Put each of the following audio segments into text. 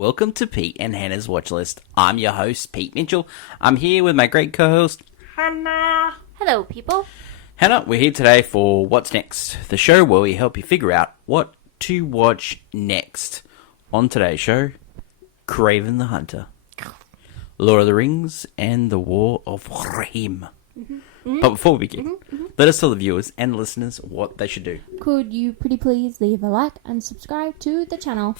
Welcome to Pete and Hannah's Watch List. I'm your host, Pete Mitchell. I'm here with my great co-host, Hannah. Hello, people. Hannah, we're here today for What's Next, the show where we help you figure out what to watch next. On today's show, Kraven the Hunter, Lord of the Rings, and the War of Rohirrim. But before we begin, let us tell the viewers and listeners what they should do. Could you pretty please leave a like and subscribe to the channel?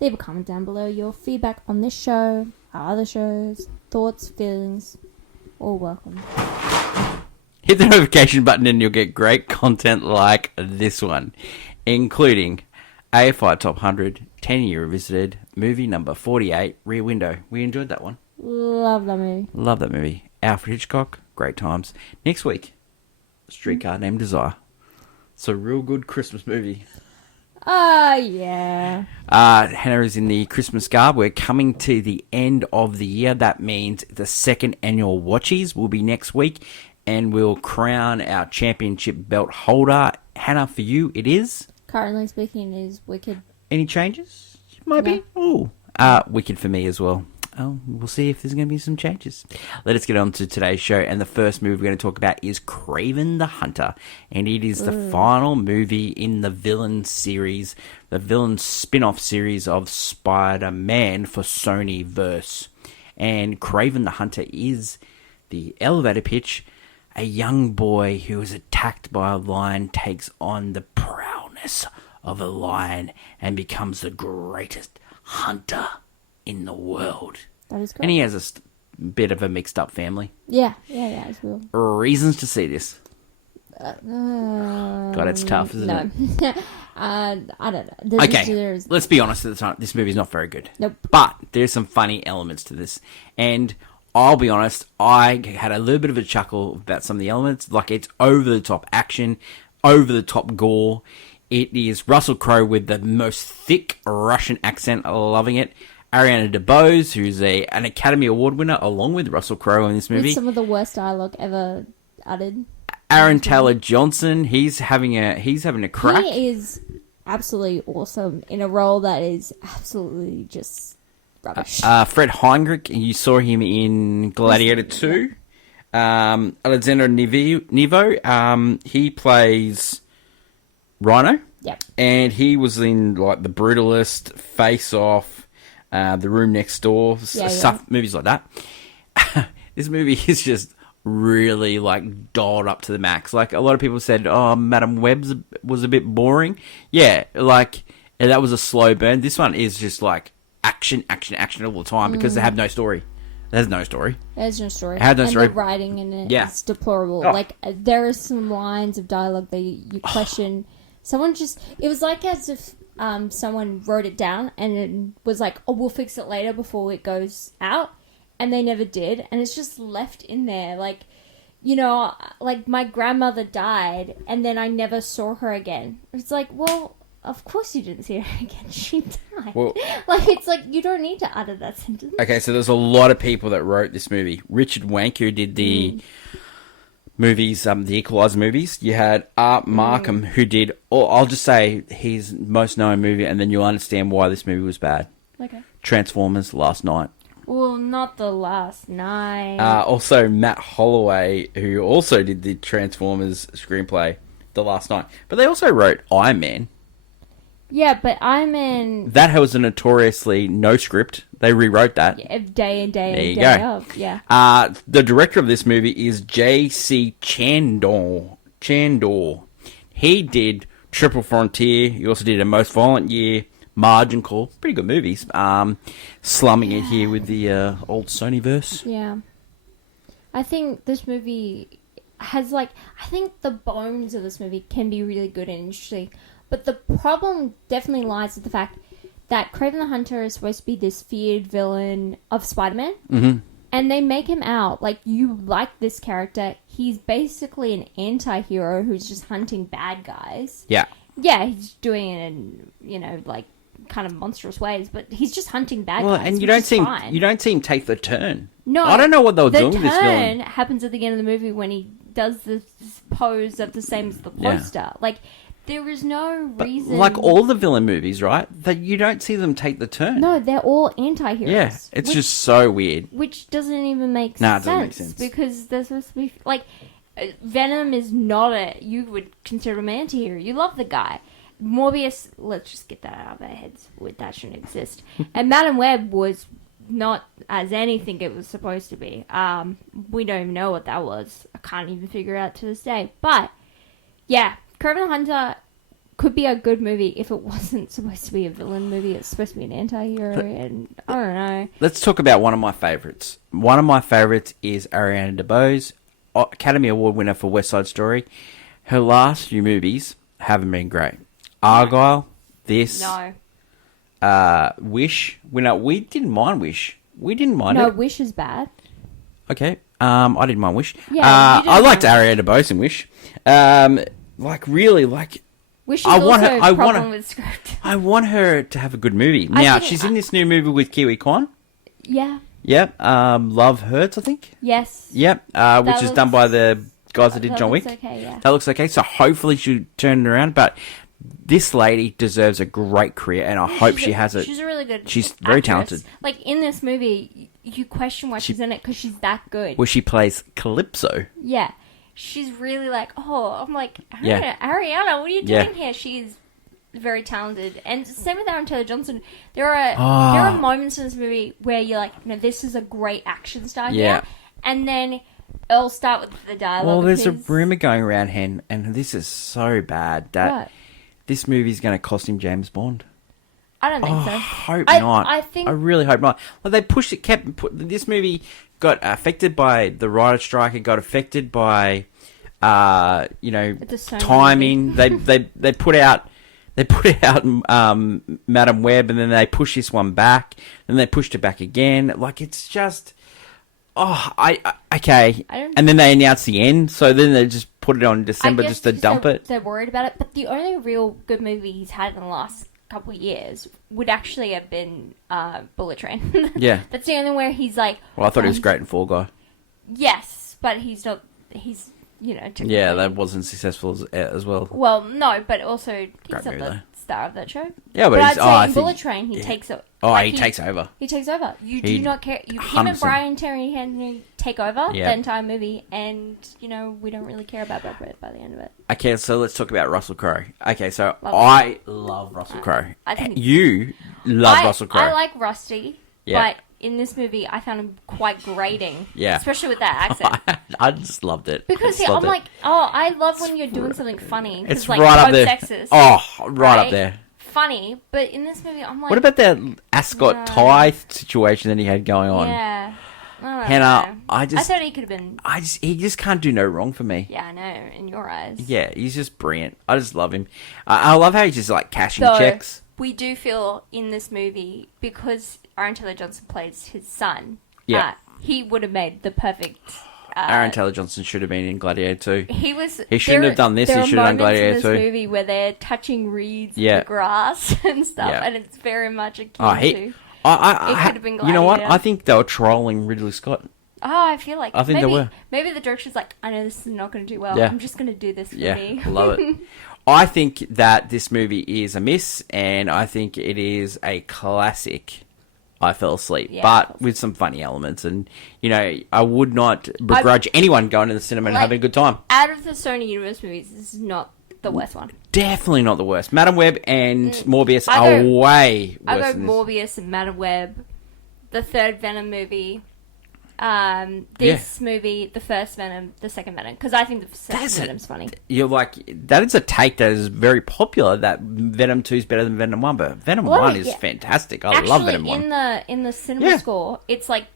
Leave a comment down below your feedback on this show, our other shows, thoughts, feelings, all welcome. Hit the notification button and you'll get great content like this one, including AFI Top 100, 10-year revisited, movie number 48, Rear Window. We enjoyed that one. Love that movie. Love that movie. Alfred Hitchcock, great times. Next week, Streetcar Named Desire. It's a real good Christmas movie. Yeah. Hannah is in the Christmas garb. We're coming to the end of the year. That means the second annual Watchies will be next week, and we'll crown our championship belt holder. Hannah, for you, it is? Currently speaking, is Wicked. Any changes? Might be. Ooh. Wicked for me as well. Oh, we'll see if there's going to be some changes. Let us get on to today's show. And the first movie we're going to talk about is Kraven the Hunter. And it is the final movie in the villain series, the villain spin-off series of Spider-Man for Sony Verse. And Kraven the Hunter is the elevator pitch. A young boy who is attacked by a lion takes on the prowess of a lion and becomes the greatest hunter in the world. That is correct. And he has a bit of a mixed up family. Yeah, it's real. Reasons to see this. God, it's tough, isn't it? I don't know. Let's be honest at the time. This movie's not very good. Nope. But there's some funny elements to this. And I'll be honest, I had a little bit of a chuckle about some of the elements. Like, it's over-the-top action, over-the-top gore. It is Russell Crowe with the most thick Russian accent. Loving it. Ariana DeBose, who's an Academy Award winner, along with Russell Crowe in this movie. With some of the worst dialogue ever uttered. Aaron Taylor Johnson, he's having a crack. He is absolutely awesome in a role that is absolutely just rubbish. Fred Heinrich, you saw him in Gladiator 2. Alexander Nevo, he plays Rhino. Yep. And he was in like The Brutalist, Face Off, The Room Next Door, movies like that. This movie is just really like dialed up to the max. Like, a lot of people said, "Oh, Madam Web was a bit boring." Yeah, like that was a slow burn. This one is just like action all the time because they have no story. There's no story. There's no story. Had no story. The writing in it is deplorable. Oh. Like, there are some lines of dialogue that you question. It was like as if someone wrote it down and it was like, oh, we'll fix it later before it goes out. And they never did. And it's just left in there. Like, you know, like my grandmother died and then I never saw her again. It's like, well, of course you didn't see her again. She died. Well, like, it's like, you don't need to utter that sentence. Okay, so there's a lot of people that wrote this movie. Richard Wank, who did the movies, the Equalizer movies. You had Art Markham, who did, I'll just say his most known movie, and then you'll understand why this movie was bad. Okay. Transformers, Last Night. Well, not The Last Night. Also, Matt Holloway, who also did the Transformers screenplay, The Last Night. But they also wrote Iron Man. Yeah, but Iron Man... That was a notoriously no script. They rewrote that. Yeah, day in, day there in, you day go. out. Yeah. The director of this movie is J.C. Chandor. He did Triple Frontier. He also did A Most Violent Year, Margin Call. Pretty good movies. Slumming it here with the old Sonyverse. Yeah. I think this movie has, like... I think the bones of this movie can be really good and interesting. But the problem definitely lies with the fact that Kraven the Hunter is supposed to be this feared villain of Spider-Man. Mm-hmm. And they make him out like you like this character. He's basically an anti-hero who's just hunting bad guys. Yeah. Yeah, he's doing it in, you know, like, kind of monstrous ways, but he's just hunting bad guys. And you don't see him take the turn. No. I don't know what they were doing with this villain. The turn happens at the end of the movie when he does this pose that's the same as the poster. Yeah. Like, There is no reason. Like all the villain movies, right? That you don't see them take the turn. No, they're all anti-heroes. Yeah, it's just so weird. Which doesn't even make Nah, sense. it doesn't make sense. Because they're supposed to be... Like, Venom is not you would consider him an anti-hero. You love the guy. Morbius, let's just get that out of our heads. That shouldn't exist. And Madam Web was not as anything it was supposed to be. We don't even know what that was. I can't even figure it out to this day. But, yeah, Kraven the Hunter could be a good movie if it wasn't supposed to be a villain movie. It's supposed to be an anti-hero, and I don't know. Let's talk about one of my favourites. One of my favourites is Ariana DeBose, Academy Award winner for West Side Story. Her last few movies haven't been great. Argyle, this, Wish. We didn't mind Wish. We didn't mind it. No, Wish is bad. Okay. I didn't mind Wish. Yeah, I liked Ariana DeBose in Wish. Really, Wish is also a problem with script. I want her to have a good movie. Now, she's in this new movie with Kiwi Kwan. Yeah. Yep. Love Hurts, I think. Yes. Yep. Which is done by the guys that did John Wick. Okay, yeah. That looks okay. So hopefully she'll turn it around. But this lady deserves a great career, and I hope she has it. She's a really good. She's very actress. talented. Like in this movie, you question why she's in it because she's that good. Well, she plays Calypso. Yeah. She's really like, I'm like, Yeah. Ariana, what are you doing here? She's very talented. And same with Aaron Taylor Johnson. There are moments in this movie where you're like, no, this is a great action star here. And then it'll start with the dialogue. Well, there's a rumor going around, Hen, and this is so bad that this movie is going to cost him James Bond. I don't think so. I hope not. I really hope not. Well, they pushed it. This movie got affected by the writer strike. It got affected by, timing. They put out Madam Web, and then they pushed this one back, and they pushed it back again. Like, it's just, okay. And then they announced the end, so then they just put it on in December just to dump it. They're worried about it, but the only real good movie he's had in the last couple of years would actually have been Bullet Train. Yeah. That's the only where he's like... Well, I thought he was great in Fall Guy. Yes, but he's not... Yeah, that wasn't successful as well. Well, no, but also he's Great not movie, the star of that show. Yeah, but I'd he's... say in Bullet Train, he takes it. He takes over. He takes over. You do not care. Him and Brian Terry Henry take over the entire movie, and, we don't really care about Brad Pitt by the end of it. Okay, so let's talk about Russell Crowe. Okay, so I love Russell Crowe. I think you love Russell Crowe. I like Rusty, but in this movie, I found him quite grating. Yeah. Especially with that accent. I just loved it. Because I'm like, I love when you're doing something funny. It's like, right up there. Sexist, right up there. Funny, but in this movie, I'm like... What about that ascot tie situation that he had going on? Yeah. Hannah, I thought he could have been... He just can't do no wrong for me. Yeah, I know, in your eyes. Yeah, he's just brilliant. I just love him. I love how he's just like cashing checks. We do feel in this movie, because Aaron Taylor Johnson plays his son, he would have made the perfect... Aaron Taylor Johnson should have been in Gladiator 2. He shouldn't have done this. He should have done Gladiator 2. There are moments in this movie where they're touching reeds in the grass and stuff, and it's very much akin to... It could have been Gladiator. You know what? I think they were trolling Ridley Scott. I feel like... I think they were. Maybe the director's like, I know this is not going to do well. I'm just going to do this for me. Yeah, love it. I think that this movie is a miss, and I think it is a classic. I fell asleep, but with some funny elements, and I would not begrudge anyone going to the cinema and having a good time. Out of the Sony Universe movies, this is not the worst one. Definitely not the worst. Madam Web and Morbius are way worse. I go Morbius and Madam Web, the third Venom movie, this movie, the first Venom, the second Venom, because I think the second Venom's funny. You're like, that is a take that is very popular, that Venom 2 is better than Venom 1, but Venom 1 is fantastic. I love Venom 1. In the cinema score, it's like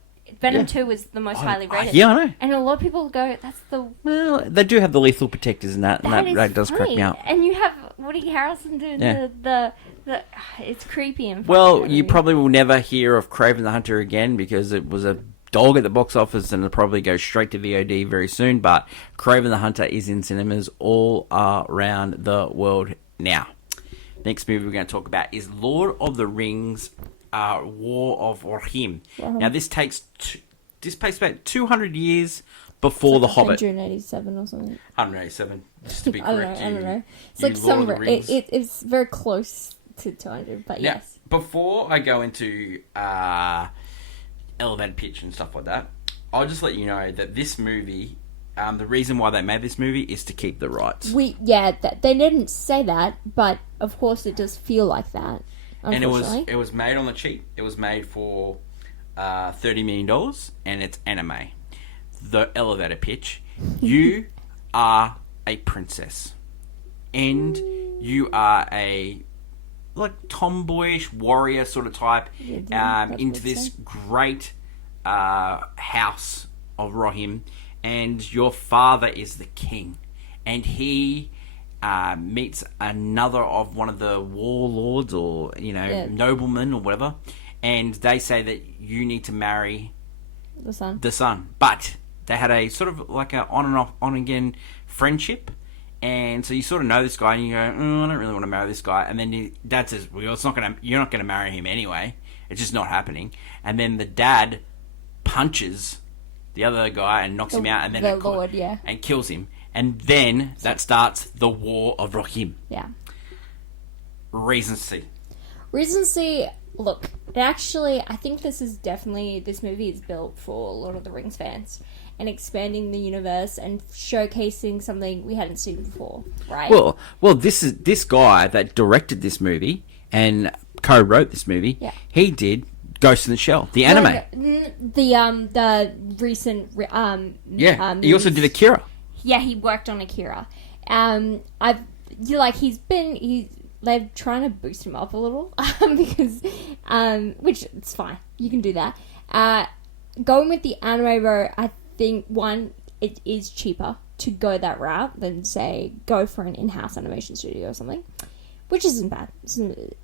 Venom 2 is the most highly rated. Yeah, I know. And a lot of people go, that's the... Well, they do have the lethal protectors in that, and that does crack me up. And you have Woody Harrelson doing the it's creepy and funny. Well, you probably will never hear of Kraven the Hunter again, because it was a dog at the box office, and it'll probably go straight to VOD very soon, but Kraven the Hunter is in cinemas all around the world now. Next movie we're going to talk about is Lord of the Rings, War of Rohirrim. Now, this takes place about 200 years before The Hobbit. 187 or something. 187, just to be I don't correct. know. I don't know. It's you like Lord of the somewhere. Rings. It's very close to 200, but Now, yes. before I go into elevated pitch and stuff like that, I'll just let you know that this movie, the reason why they made this movie is to keep the rights. They didn't say that, but of course it does feel like that. And Unfortunately. it was made on the cheap. It was made for $30 million, and it's anime. The elevator pitch. You are a princess, and you are a tomboyish warrior sort of type into this great house of Rohirrim, and your father is the king, and he meets another of one of the warlords or noblemen or whatever, and they say that you need to marry the son. But they had a sort of like a on and off, on again friendship, and so you sort of know this guy, and you go, I don't really want to marry this guy. And then dad says, well, you're not gonna marry him anyway. It's just not happening. And then the dad punches the other guy and knocks him out, and then and kills him. And then that starts the War of Rohirrim. Yeah. Reasons C. Look, actually, I think this movie is built for Lord of the Rings fans and expanding the universe and showcasing something we hadn't seen before, right? Well, this guy that directed this movie and co-wrote this movie. Yeah. He did Ghost in the Shell, the anime. The recent. He also did Akira. Yeah, he worked on Akira. They're trying to boost him up a little because, which it's fine. You can do that. Going with the anime route, I think it is cheaper to go that route than say go for an in-house animation studio or something, which isn't bad. It's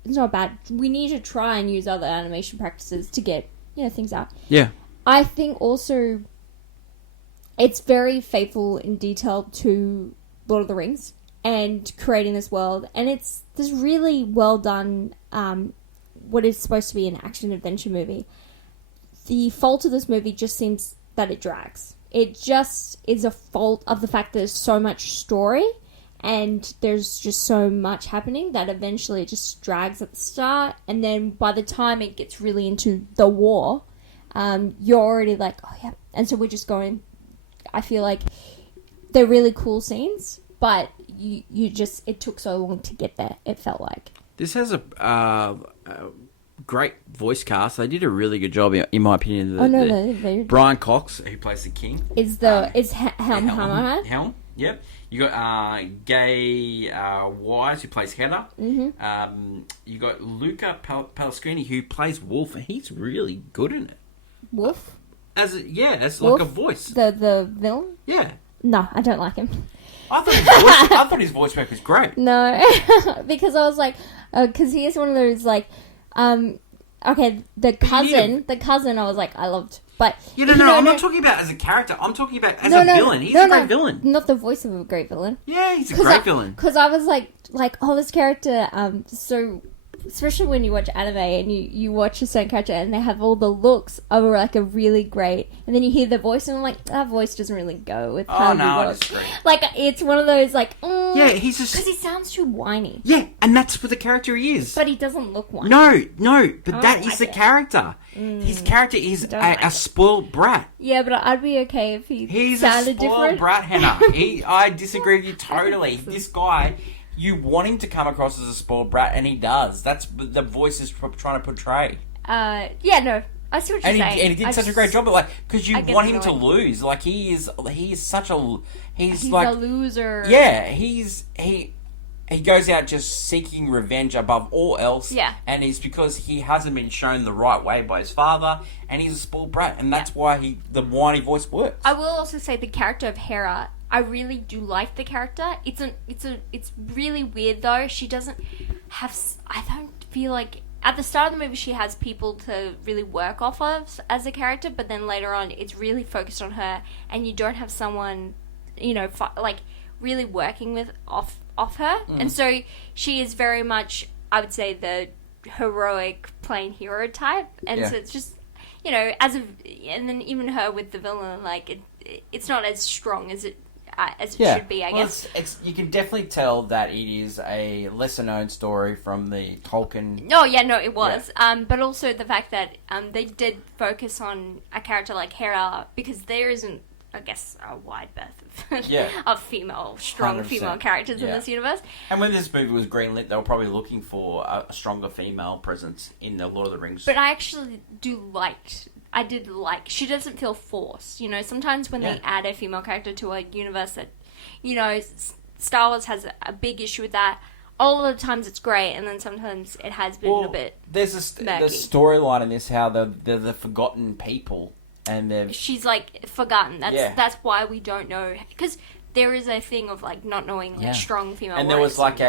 not bad. We need to try and use other animation practices to get things out. Yeah, I think also it's very faithful in detail to Lord of the Rings and creating this world, and it's this really well done what is supposed to be an action adventure movie. The fault of this movie just seems that it drags. It just is a fault of the fact that there's so much story and there's just so much happening that eventually it just drags at the start, and then by the time it gets really into the war, you're already like, oh yeah. And so we're just going, I feel like they're really cool scenes, but it took so long to get there, it felt like. This has a great voice cast. They did a really good job, in my opinion. Brian Cox, who plays the king, is Helm Hammerhead. Helm, yep. You got Gay Wise, who plays Hedda. Mm-hmm. You got Luca Pellegrini, who plays Wolf, and he's really good in it. Wolf? As Wolf? Like a voice. The villain? Yeah. No, I don't like him. I thought his voice work was great. No, because I was like, because he is one of those like, okay, the cousin. I was like, I loved, but I'm not talking about as a character. I'm talking about as a villain. He's a great villain. Not the voice of a great villain. Yeah, he's a great villain. Because I was like, oh, this character, so. Especially when you watch anime and you watch a certain character and they have all the looks of like a really great, and then you hear the voice and I'm like, that voice doesn't really go with how he looks. Like, it's one of those like, yeah, he's just because he sounds too whiny. Yeah, and that's what the character he is. But he doesn't look whiny. No, but that is the character. His character is a spoiled brat. Yeah, but I'd be okay if he sounded different. He's a spoiled brat, Hannah. I disagree with you totally. This guy. You want him to come across as a spoiled brat, and he does. That's the voice is trying to portray. I see what you're saying. And he did such a great job, but because you want him to lose. Like he is such a he's like a loser. Yeah, he goes out just seeking revenge above all else. Yeah, and it's because he hasn't been shown the right way by his father, and he's a spoiled brat, and that's why the whiny voice works. I will also say the character of Hera. I really do like the character. It's really weird though. She doesn't have. I don't feel like at the start of the movie she has people to really work off of as a character, but then later on it's really focused on her, and you don't have someone, like really working with off her, and so she is very much, I would say, the heroic plain hero type, and so it's just. you know, and then even her with the villain, like it's not as strong as it should be, I guess. It's you can definitely tell that it is a lesser known story from the Tolkien. Oh yeah, no, it was. Yeah. But also the fact that they did focus on a character like Hera, because there isn't, I guess, a wide berth of strong 100%. Female characters in this universe. And when this movie was greenlit, they were probably looking for a stronger female presence in the Lord of the Rings. But I actually I did like, she doesn't feel forced. You know, sometimes when they add a female character to a universe that, you know, Star Wars has a big issue with that. All of the times it's great, and then sometimes it has been a bit there's the storyline in this, how they're the forgotten people. And she's, like, forgotten. That's why we don't know. Because there is a thing of, like, not knowing strong female And there was, like,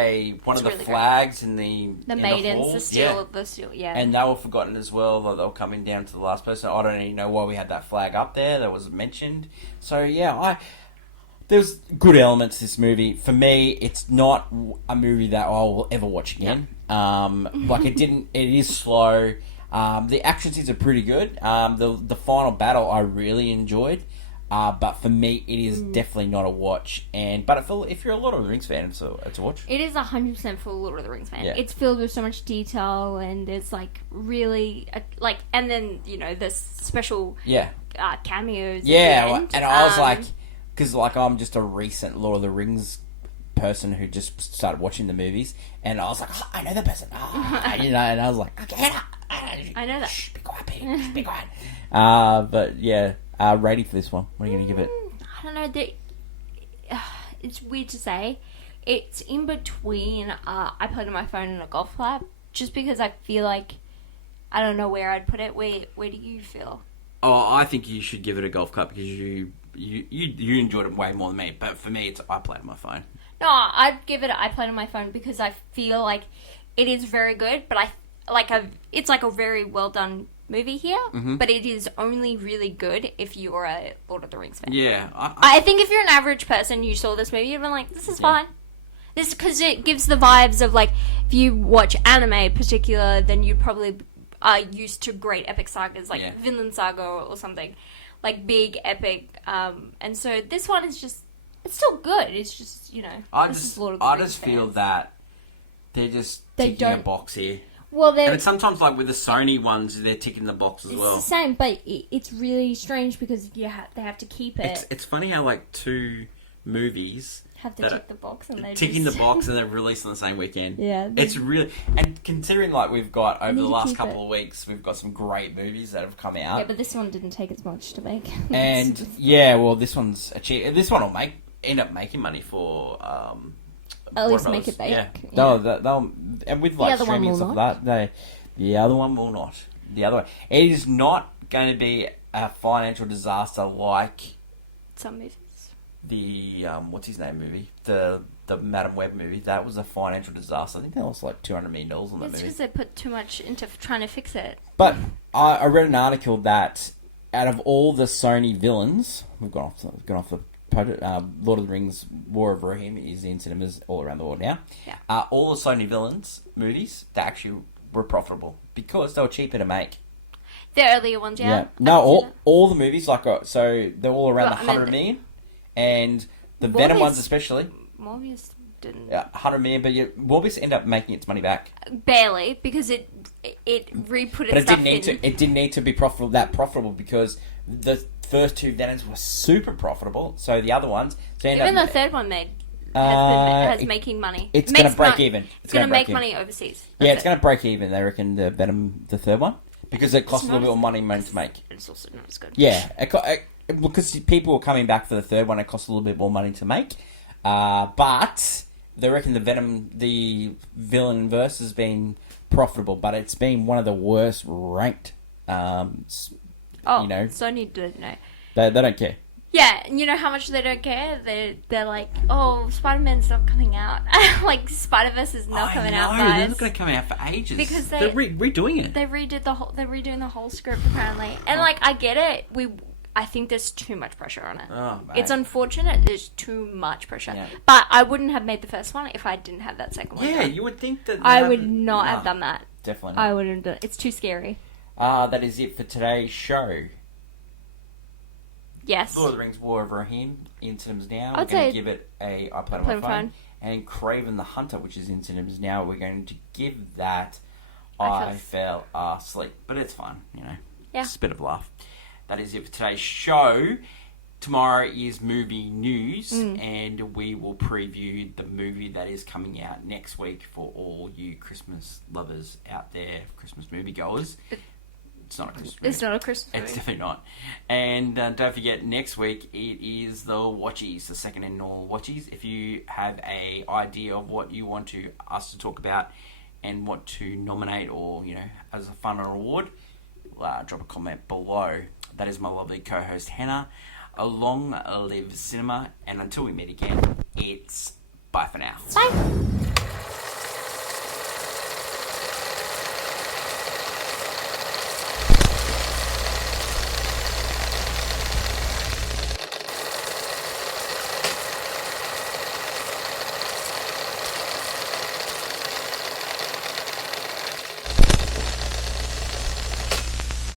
one of the flags in the maidens, the steel, And they were forgotten as well, that they were coming down to the last person. I don't even know why we had that flag up there that was mentioned. So, there's good elements to this movie. For me, it's not a movie that I will ever watch again. It is slow. The action scenes are pretty good. The final battle I really enjoyed. But for me, it is definitely not a watch. But if you're a Lord of the Rings fan, it's a watch. It is 100% for a Lord of the Rings fan. Yeah. It's filled with so much detail, and it's like really and then you know this special cameos. Yeah, and I was like, because I'm just a recent Lord of the Rings person who just started watching the movies, and I was like, I know the person, and I was like, okay, I know that. Shh, be quiet, Pete. Be quiet. But yeah. Rating for this one. What are you going to give it? I don't know. It's weird to say. It's in between I played on my phone and a golf clap, just because I feel like I don't know where I'd put it. Where do you feel? Oh, I think you should give it a golf clap because you enjoyed it way more than me. But for me, it's I played on my phone. No, I'd give it I played on my phone because I feel like it is very good, but it's like a very well done movie here, but it is only really good if you're a Lord of the Rings fan. Yeah. I think if you're an average person, you saw this movie, you'd be like, this is fine. This because it gives the vibes of, like, if you watch anime in particular, then you probably are used to great epic sagas, like Vinland Saga or something. Like, big, epic. And so this one is just, it's still good. It's just, you know, I just feel that they're just ticking a box here. Well, and it's sometimes like with the Sony ones, they're ticking the box as well. It's the same, but it's really strange because they have to keep it. It's funny how like two movies have to tick the box and they're ticking the box and they're released on the same weekend. Yeah, it's really, and considering like we've got over the last couple of weeks, we've got some great movies that have come out. Yeah, but this one didn't take as much to make. And this one's achieved. This one will end up making money for. At least make it back. Yeah. They'll and with like streaming stuff like that, the other one will not. The other one, it is not going to be a financial disaster like some movies. The what's his name movie, the Madam Web movie. That was a financial disaster. I think that was like $200 million on that movie. It's because they put too much into trying to fix it. But I read an article that out of all the Sony villains, we've gone off the Lord of the Rings, War of Rohirrim is in cinemas all around the world now. Yeah. All the Sony villains movies, they actually were profitable because they were cheaper to make. The earlier ones, yeah. No, all the movies, so they're all around the 100 million, and the Venom ones especially. Morbius didn't. 100 million, but Morbius ended up making its money back. Barely, because it re-put its stuff in. It didn't need to be profitable because the first two Venoms were super profitable, so the other ones... Even the third one has making money. It's going to break even. It's going to make money overseas. It's going to break even, they reckon, the Venom, the third one, because it costs a little bit more money to make. It's also not as good. Yeah, because people were coming back for the third one, it costs a little bit more money to make. But they reckon the Venom, the villain verse has been profitable, but it's been one of the worst ranked... Sony didn't know. They don't care. Yeah, and you know how much they don't care? They're like, oh, Spider-Man's not coming out. Like, Spider-Verse is not coming out, guys. They're not going to come out for ages. Because they're redoing it. They're redoing the whole script, apparently. And, like, I get it. I think there's too much pressure on it. Oh, man. It's unfortunate. There's too much pressure. Yeah. But I wouldn't have made the first one if I didn't have that second one. Yeah, you would think that... I would not have done that. Definitely not. I wouldn't do it. It's too scary. That is it for today's show. Yes. Lord of the Rings War of Rohirrim in cinemas now. I'd We're going say to give it a I played on my phone. And Kraven the Hunter, which is in cinemas now, we're going to give that I fell asleep. But it's fun, you know. Yeah. It's a bit of a laugh. That is it for today's show. Tomorrow is movie news, and we will preview the movie that is coming out next week for all you Christmas lovers out there, Christmas movie goers. It's not a Christmas movie. It's not a Christmas movie. It's definitely not. And don't forget, next week it is the Watchies, the second annual Watchies. If you have a idea of what you want us to talk about and want to nominate or, you know, as a fun or award, drop a comment below. That is my lovely co-host Hannah. Long live cinema, and until we meet again, it's bye for now. Bye.